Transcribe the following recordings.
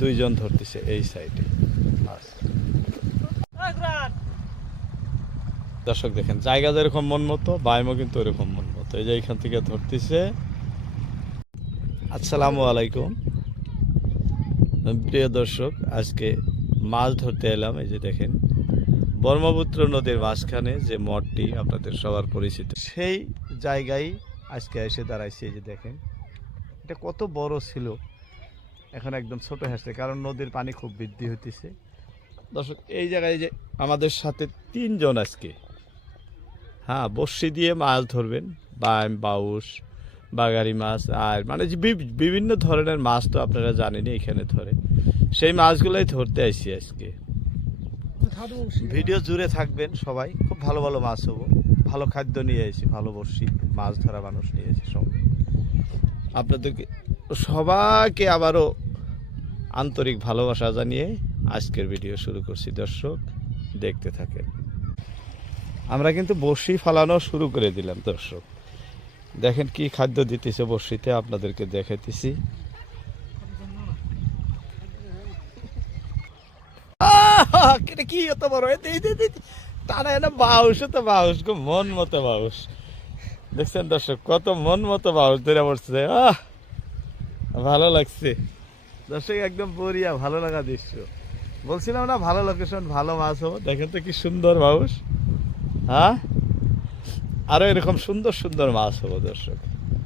দুইজন ধরতেছে এই সাইডে। দর্শক দেখেন, জায়গা যেরকম মন মতো বায়মও কিন্তু ওরকম মন মতো। এই যে এখান থেকে ধরতেছে। আসসালামু আলাইকুম। প্রিয় দর্শক, আজকে মাছ ধরতে এলাম। এই যে দেখেন, ব্রহ্মপুত্র নদীর মাঝখানে যে মঠটি আপনাদের সবার পরিচিত, সেই জায়গায় আজকে এসে দাঁড়াইছে। এই যে দেখেন, এটা কত বড় ছিল। এখন একদম ছোট হয়েছে কারণ নদীর পানি খুব বৃদ্ধি হইতেছে। দর্শক, এই জায়গায় যে আমাদের সাথে তিনজন আজকে। হ্যাঁ বড়শি দিয়ে মাছ ধরবেন বাইম বাউস, বাগারি মাছ আর মানে বিভিন্ন ধরনের মাছ তো আপনারা জানেনই এখানে ধরে। সেই মাছগুলোই ধরতে আসছি আজকে। ভিডিও জুড়ে থাকবেন সবাই, খুব ভালো ভালো মাছ হব। ভালো খাদ্য নিয়ে এসেছি ভালো বর্ষি মাছ ধরা মানুষ নিয়ে এসেছি সঙ্গে আপনাদেরকে সবাইকে আবারও আন্তরিক ভালোবাসা জানিয়ে আজকের ভিডিও শুরু করছি। দর্শক, দেখতে থাকেন। আমরা কিন্তু বড়শি ফালানো শুরু করে দিলাম, দর্শক। দেখেন কি খাদ্য দিতেছে বড়শিতে, আপনাদেরকে দেখাইতেছি। কি এত বড়। টানা এনে বাউস তো বাউস গো, মন মতো বাউস দেখছেন দর্শক, কত মন মতো বাউস ধরে পড়ছে। আহ! ভালো লাগছে। দর্শক একদম বরিয়া ভালো লাগা দৃশ্য। বলছিলাম না ভালো লোকেশন ভালো মাছ হব দেখেন তো কি সুন্দর বাউস। হ্যাঁ? আরও এরকম সুন্দর সুন্দর মাছ হব দর্শক।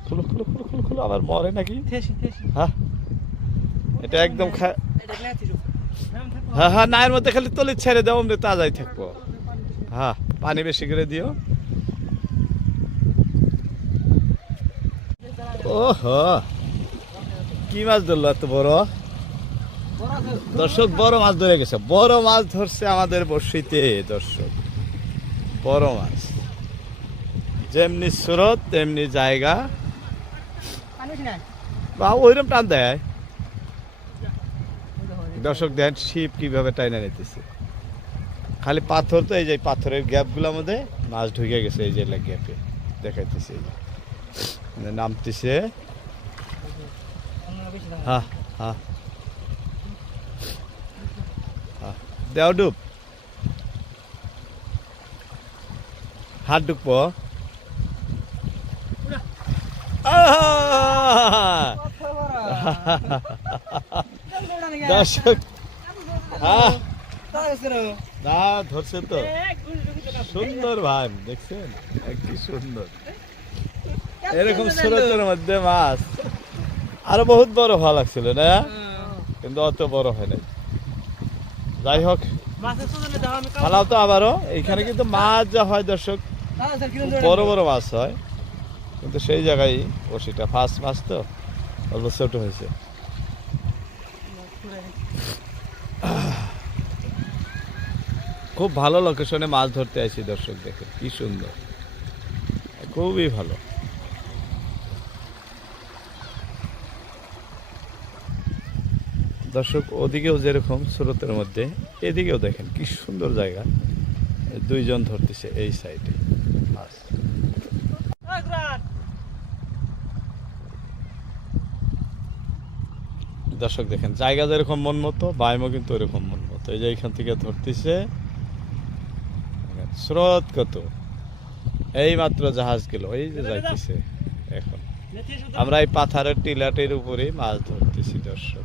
খুলো খুলো খুলো খুলো খুলো আবার মরে নাকি? হ্যাঁ? এটা একদম খা হ্যাঁ হ্যাঁ নায়ের মধ্যে খালি তলি ছেড়ে দাও অমনি তাজাই থাকব। হ্যাঁ পানি বেশি করে দিও। ওহো! কি মাছ ধরলো এত বড়? দর্শক বড় মাছ ধরে গেছে। বড় মাছ ধরছে আমাদের বর্ষিতে দর্শক। বড় মাছ। যেমনি স্রোত তেমনি জায়গা। বা ওইরকম টান দেয়। দর্শক দেন শিপ কীভাবে টাইনা নিতেছে। খালি পাথর তো এই যে পাথরের গ্যাপগুলোর মধ্যে মাছ ঢুকে গেছে এই যে গ্যাপে দেখাইতেছে এই যে। মানে নামতেছে। হ্যাঁ ডুব। হাত আহ! দর্শক না, ধরছে তো। সুন্দর ভাই দেখছেন? কি সুন্দর। এরকম স্রোতের মধ্যে মাছ। আরও বহুত বড় ভালো লাগছিল, না? কিন্তু অত বড় হয় নাই। যাই হোক ফালাও তো আবারও। এখানে কিন্তু মাছ যা হয়, দর্শক, বড় বড় মাছ হয়। কিন্তু সেই জায়গায় ও সেটা ফার্স্ট মাছ তো অল্প ছোট হয়েছে। খুব ভালো লোকেশনে মাছ ধরতে আসি দর্শক দেখে। কি সুন্দর। খুবই ভালো। দর্শক, ওদিকেও যেরকম স্রোতের মধ্যে, এদিকেও দেখেন কি সুন্দর জায়গা। দুইজন ধরতেছে এই সাইডে। দর্শক দেখেন, জায়গা যেরকম মন মতো বায়মও কিন্তু ওরকম মন মতো। এই যে এখান থেকে ধরতেছে স্রোত কত। এই মাত্র জাহাজ গেল এই যে যাইতেছে এখন। আমরা এই পাথারের টিলাটির উপরে মাছ ধরতেছি, দর্শক।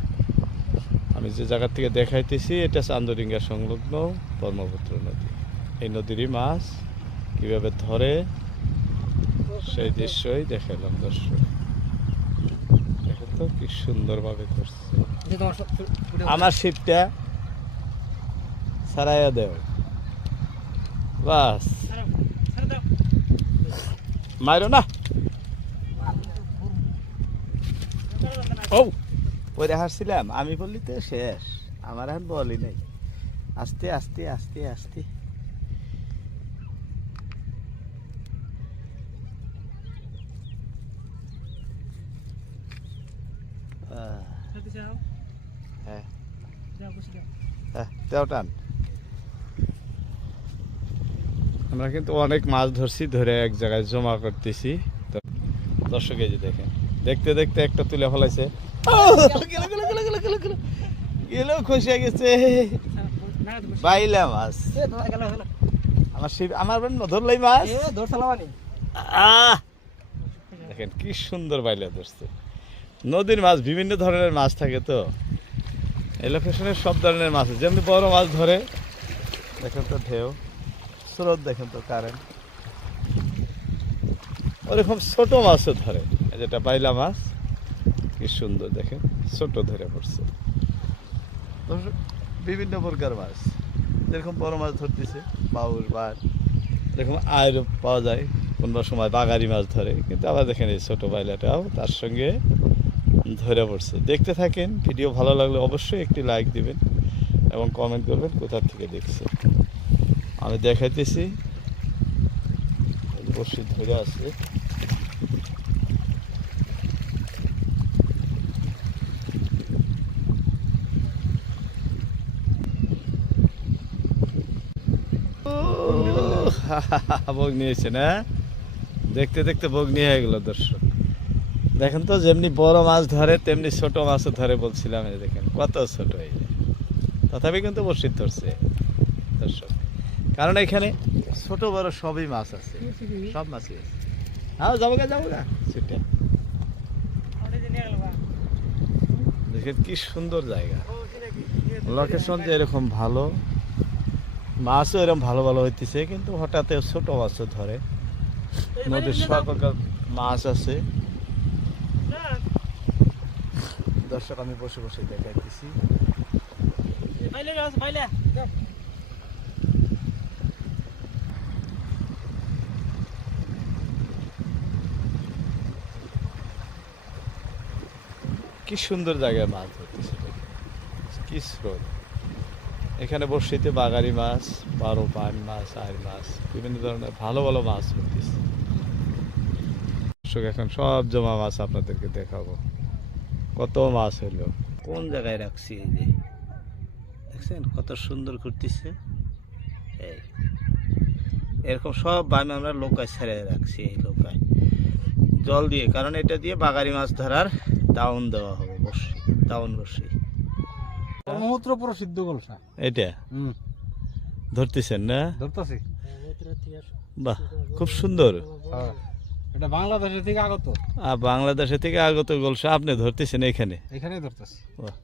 আমি যে জায়গা থেকে দেখাইতেছি এটা চান্দরিঙ্গা সংলগ্ন ব্রহ্মপুত্র নদী। এই নদীরই মাছ কীভাবে ধরে সেই দৃশ্যই দেখালাম দর্শক। দেখো তো কি সুন্দরভাবে ধরছে আমার শিপটা সারাইয়া দেও। বাস। মারো না। ও পরে হাসছিলাম আমি বললি তো শেষ আমার এখন বলি নাই। আস্তে আস্তে আস্তে আস্তে। হ্যাঁ। হ্যাঁ টান। আমরা কিন্তু অনেক মাছ ধরছি ধরে এক জায়গায় জমা করতেছি। দর্শক এই যে দেখেন দেখতে দেখতে একটা তুলে ফেলাইছে। গেছে বাইলা মাছ আমার আমার ধরলাই মাছ! দেখেন, কি সুন্দর বাইলা ধরছে নদীর মাছ বিভিন্ন ধরনের মাছ থাকে তো এই লোকেশনে সব ধরনের মাছ আছে। যেমনি বড় মাছ ধরে দেখেন তো ঢেউ স্রোত দেখেন তো কারেন্ট ওরকম ছোট মাছও ধরে যেটা বাইলা মাছ কি সুন্দর দেখেন, ছোট ধরে পড়ছে। বিভিন্ন প্রকার মাছ, যেরকম বড় মাছ ধরতেছে বাউর বার এরকম আয়ের পাওয়া যায়। কোনো সময় বাগারি মাছ ধরে, কিন্তু আবার দেখেন এই ছোটো বাইলাটাও তার সঙ্গে ধরে পড়ছে। দেখতে থাকেন, ভিডিও ভালো লাগলে অবশ্যই একটি লাইক দিবেন এবং কমেন্ট করবেন কোথা থেকে দেখছে আমি দেখাইতেছি বসে ধরে আছে। ভোগ নিয়েছে না দেখতে দেখতে ভোগ নিয়ে হয়ে গেল দর্শক। দেখেন তো, যেমনি বড় মাছ ধরে, তেমনি ছোট মাছও ধরে বলছিলাম দেখেন, কত ছোট এই যে। তথাপি কিন্তু বসিত ধরছে, দর্শক। কারণ এখানে ছোট, বড় সবই মাছ আছে। সব মাছই আছে। হ্যাঁ যাব গা যাব গা সেটা দেখেন কি সুন্দর জায়গা। লোকেশন যে এরকম ভালো। মাছও এরকম ভালো ভালো হইতেছে কিন্তু হঠাৎ ছোট মাছও ধরে। নদীর সকল মাছ আছে। দর্শক আমি বসে বসে দেখাইতেছি। কি সুন্দর জায়গায় মাছ ধরতেছে কি স্রোত। এখানে বর্ষিতে বাগারি মাছ, বারো পান মাছ আর মাছ, বিভিন্ন ধরনের ভালো ভালো মাছ ধরতেছে এখন সব জমা মাছ আপনাদেরকে দেখাবো। কত মাছ হলো কোন জায়গায় রাখছি এই যে? দেখছেন কত সুন্দর করতেছে। এই, এরকম সব বামে আমরা লোকায় ছেড়ে রাখছি এই লোকায়। জল দিয়ে, কারণ এটা দিয়ে বাগারি মাছ ধরার দাউন দেওয়া হবে বসি দাউন বসি ব্রহ্মপুত্র প্রসিদ্ধ গলসা। এটা? হুম। ধরতেছেন না? ধরতেছি। বাহ খুব সুন্দর। হ্যাঁ। এটা বাংলাদেশের থেকে আগত। বাংলাদেশের বাংলাদেশে থেকে আগত গোলসা আপনি ধরতেছেন এখানে? এখানে ধরতেছি। বাহ,